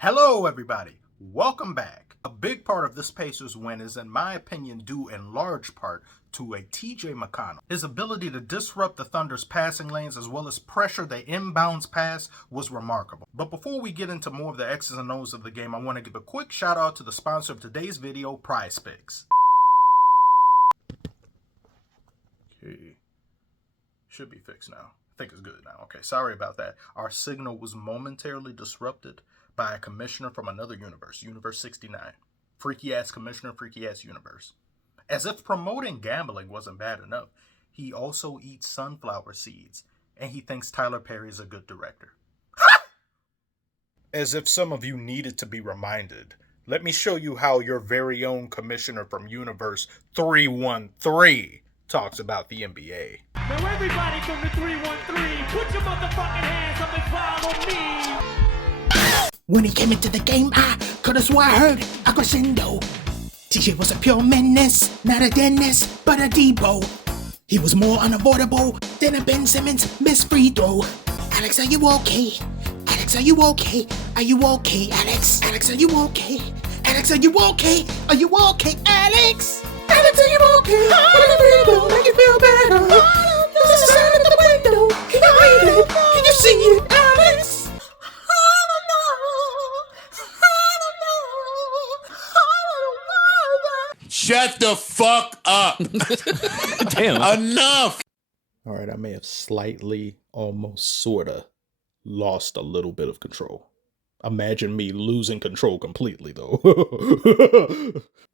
Hello, everybody. Welcome back. A big part of this Pacers win is, in my opinion, due in large part to a TJ Mcconnell. His ability to disrupt the Thunder's passing lanes as well as pressure the inbounds pass was remarkable. But before we get into more of the X's and O's of the game, I want to give a quick shout out to the sponsor of today's video, Prize Picks. Okay. Should be fixed now. I think it's good now. Okay, sorry about that. Our signal was momentarily disrupted by a commissioner from another universe, Universe 69. Freaky ass commissioner, freaky ass universe. As if promoting gambling wasn't bad enough, he also eats sunflower seeds, and he thinks Tyler Perry is a good director. As if some of you needed to be reminded, let me show you how your very own commissioner from Universe 313 talks about the NBA. Now everybody from the 313, put your motherfucking hands up and follow me. When he came into the game, I could have swore I heard a crescendo. TJ was a pure menace, not a Dennis, but a Debo. He was more unavoidable than a Ben Simmons missed free throw. Alex, are you okay? Alex, are you okay? Are you okay, Alex? Alex, are you okay? Alex, are you okay? Are you okay, Alex? Alex, are you okay? Will make you feel better? There's a sign at the window. Can you read it? Can you see it, Alex? Shut the fuck up. Damn. Enough. All right, I may have slightly, almost sorta, lost a little bit of control. Imagine me losing control completely, though.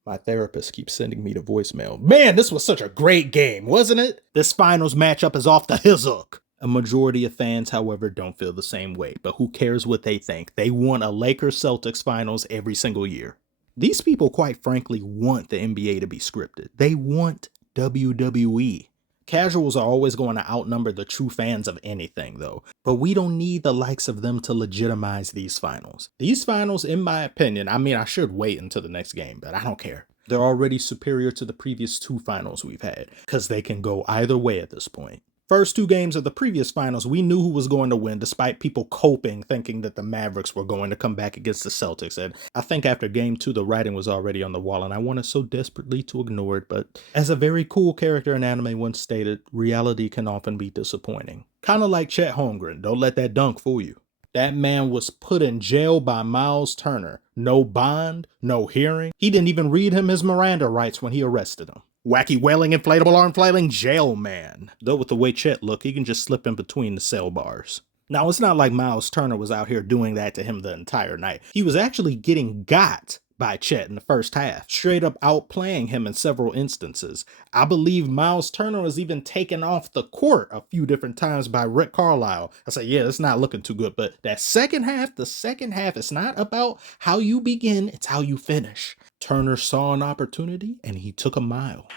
My therapist keeps sending me the voicemail. Man, this was such a great game, wasn't it? This finals matchup is off the hizzook. A majority of fans, however, don't feel the same way, but who cares what they think? They want a Lakers-Celtics finals every single year. These people, quite frankly, want the NBA to be scripted. They want WWE. Casuals are always going to outnumber the true fans of anything, though. But we don't need the likes of them to legitimize these finals. These finals, in my opinion, I should wait until the next game, but I don't care. They're already superior to the previous two finals we've had, because they can go either way at this point. First two games of the previous finals, we knew who was going to win, despite people coping, thinking that the Mavericks were going to come back against the Celtics. And I think after game two, the writing was already on the wall, and I wanted so desperately to ignore it. But as a very cool character in anime once stated, reality can often be disappointing. Kind of like Chet Holmgren. Don't let that dunk fool you. That man was put in jail by Myles Turner. No bond, no hearing. He didn't even read him his Miranda rights when he arrested him. Wacky wailing, inflatable arm flailing jail man. Though with the way Chet looked, he can just slip in between the cell bars. Now, it's not like Myles Turner was out here doing that to him the entire night. He was actually getting got by Chet in the first half, straight up outplaying him in several instances. I believe Myles Turner was even taken off the court a few different times by Rick Carlisle. I say, yeah, it's not looking too good, but the second half, it's not about how you begin, it's how you finish. Turner saw an opportunity and he took a mile.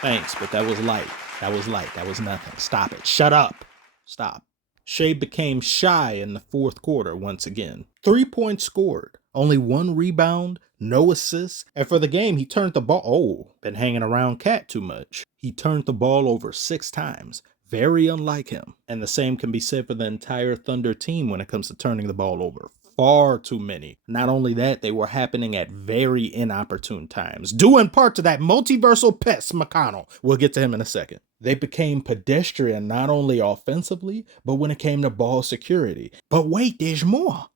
Thanks, but that was light. That was nothing. Stop it. Shut up. Stop. Shai became shy in the fourth quarter once again. 3 points scored, only 1 rebound, no assists, and for the game he turned the ball. Been hanging around Cat too much. He turned the ball over 6 times. Very unlike him. And the same can be said for the entire Thunder team when it comes to turning the ball over. Far too many. Not only that, they were happening at very inopportune times, due in part to that multiversal pest Mcconnell. We'll get to him in a second. They became pedestrian not only offensively, but when it came to ball security. But wait, there's more.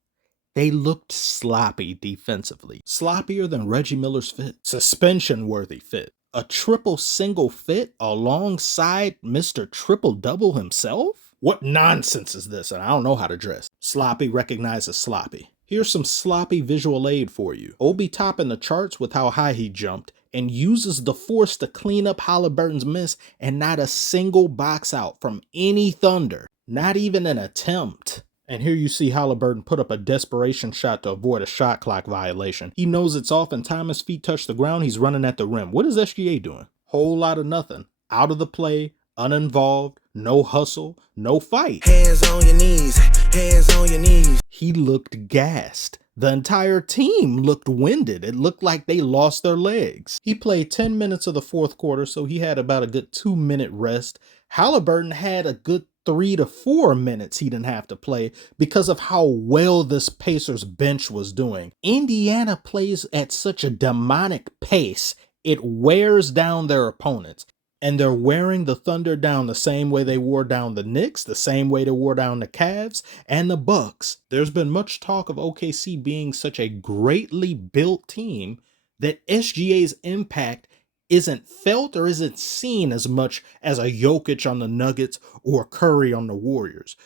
They looked sloppy defensively. Sloppier than Reggie Miller's fit. Suspension-worthy fit. A triple single fit alongside Mr. Triple-Double himself? What nonsense is this? And I don't know how to dress. Sloppy recognizes sloppy. Here's some sloppy visual aid for you. Obi topping the charts with how high he jumped and uses the force to clean up Haliburton's miss and not a single box out from any Thunder. Not even an attempt. And here you see Haliburton put up a desperation shot to avoid a shot clock violation. He knows it's off and time his feet touch the ground, he's running at the rim. What is SGA doing? Whole lot of nothing. Out of the play, uninvolved, no hustle, no fight. Hands on your knees, hands on your knees. He looked gassed. The entire team looked winded. It looked like they lost their legs. He played 10 minutes of the fourth quarter, so he had about a good 2-minute rest. Haliburton had a good 3 to 4 minutes he didn't have to play because of how well this Pacers bench was doing. Indiana plays at such a demonic pace, it wears down their opponents. And they're wearing the Thunder down the same way they wore down the Knicks, the same way they wore down the Cavs and the Bucks. There's been much talk of OKC being such a greatly built team that SGA's impact isn't felt or isn't seen as much as a Jokic on the Nuggets or Curry on the Warriors.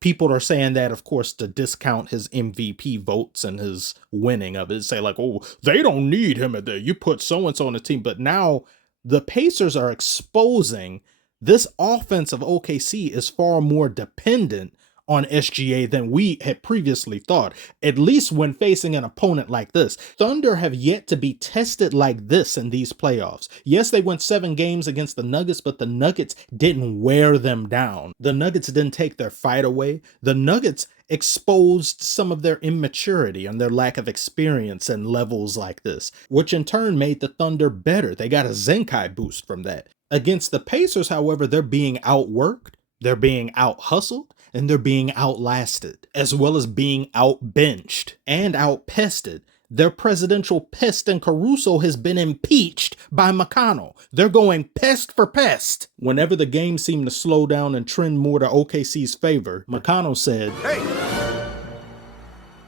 People are saying that, of course, to discount his MVP votes and his winning of it. Say like, oh, they don't need him at there. You put so-and-so on the team. But now the Pacers are exposing this offense of OKC is far more dependent on SGA than we had previously thought, at least when facing an opponent like this. Thunder have yet to be tested like this in these playoffs. Yes, they went 7 games against the Nuggets, but the Nuggets didn't wear them down. The Nuggets didn't take their fight away. The Nuggets exposed some of their immaturity and their lack of experience in levels like this, which in turn made the Thunder better. They got a Zenkai boost from that. Against the Pacers, however, they're being outworked, they're being out-hustled, and they're being outlasted, as well as being outbenched and outpested. Their presidential pest in Caruso has been impeached by Mcconnell. They're going pest for pest. Whenever the game seemed to slow down and trend more to OKC's favor, Mcconnell said, "Hey,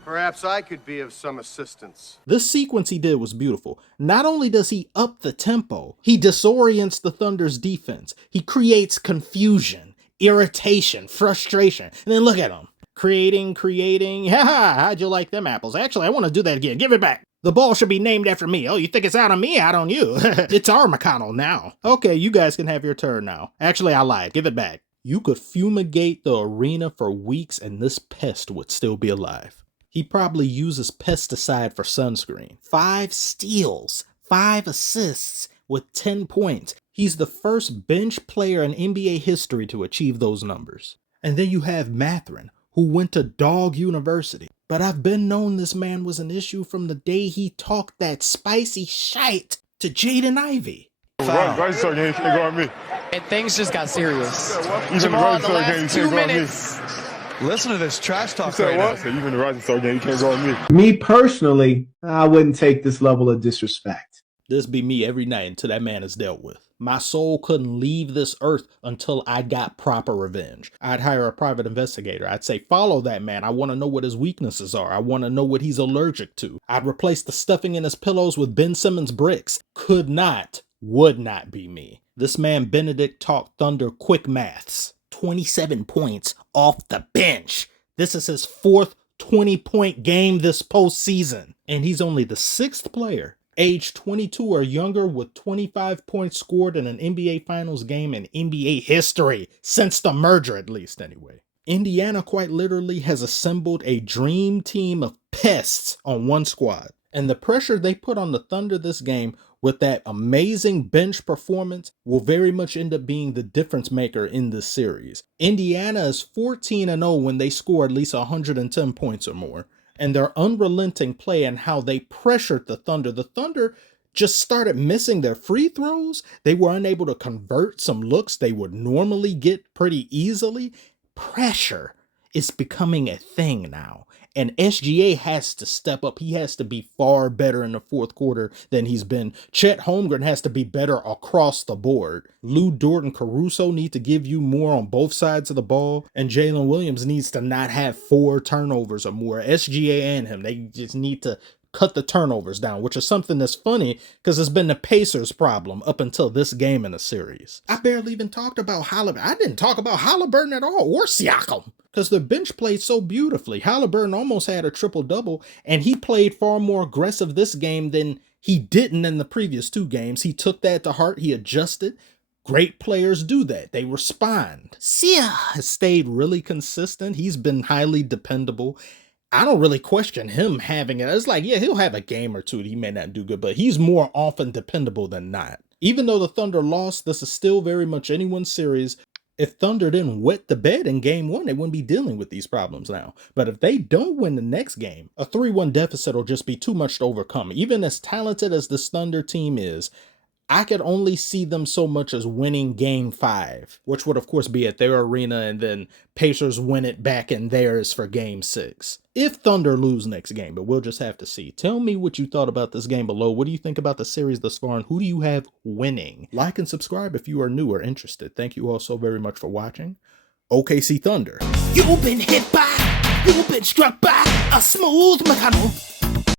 perhaps I could be of some assistance." This sequence he did was beautiful. Not only does he up the tempo, he disorients the Thunder's defense. He creates confusion, irritation, frustration. And then look at him. Creating. Haha, how'd you like them apples? Actually, I want to do that again. Give it back. The ball should be named after me. Oh, you think it's out on me? Out on you. It's our Mcconnell now. Okay, you guys can have your turn now. Actually, I lied. Give it back. You could fumigate the arena for weeks and this pest would still be alive. He probably uses pesticide for sunscreen. 5 steals, 5 assists with 10 points. He's the first bench player in NBA history to achieve those numbers. And then you have Mathurin, who went to Dog University. But I've been known this man was an issue from the day he talked that spicy shite to Jaden Ivey. Right, so you can't go on me. And things just got serious. Jamal, the last 2 minutes. Listen to this trash talk right now. So you've been the Rising Star game, you can't go on me. Me personally, I wouldn't take this level of disrespect. This be me every night until that man is dealt with. My soul couldn't leave this earth until I got proper revenge. I'd hire a private investigator. I'd say, follow that man. I want to know what his weaknesses are. I want to know what he's allergic to. I'd replace the stuffing in his pillows with Ben Simmons bricks. Would not be me. This man Benedict taught Thunder quick maths. 27 points off the bench. This is his 4th 20-point game this postseason. And he's only the 6th player, age 22 or younger, with 25 points scored in an NBA Finals game in NBA history, since the merger at least anyway. Indiana quite literally has assembled a dream team of pests on one squad. And the pressure they put on the Thunder this game with that amazing bench performance will very much end up being the difference maker in this series. Indiana is 14-0 when they score at least 110 points or more. And their unrelenting play and how they pressured the Thunder just started missing their free throws. They were unable to convert some looks they would normally get pretty easily. Pressure is becoming a thing now. And SGA has to step up. He has to be far better in the 4th quarter than he's been. Chet Holmgren has to be better across the board. Lou Dort and Caruso need to give you more on both sides of the ball. And Jalen Williams needs to not have 4 turnovers or more. SGA and him, they just need to cut the turnovers down, which is something that's funny because it's been the Pacers' problem up until this game in the series. I barely even talked about Haliburton. I didn't talk about Haliburton at all, or Siakam, because the bench played so beautifully. Haliburton almost had a triple-double, and he played far more aggressive this game than he didn't in the previous 2 games. He took that to heart. He adjusted. Great players do that. They respond. Sia has stayed really consistent. He's been highly dependable. I don't really question him having it. It's like, yeah, he'll have a game or two that he may not do good, but he's more often dependable than not. Even though the Thunder lost, this is still very much anyone's series. If Thunder didn't wet the bed in game 1, they wouldn't be dealing with these problems now. But if they don't win the next game, a 3-1 deficit will just be too much to overcome. Even as talented as this Thunder team is, I could only see them so much as winning game 5, which would of course be at their arena, and then Pacers win it back in theirs for game 6. If Thunder lose next game, but we'll just have to see. Tell me what you thought about this game below. What do you think about the series thus far, and who do you have winning? Like and subscribe if you are new or interested. Thank you all so very much for watching. OKC Thunder. You've been hit by, you've been struck by a smooth Mcconnell.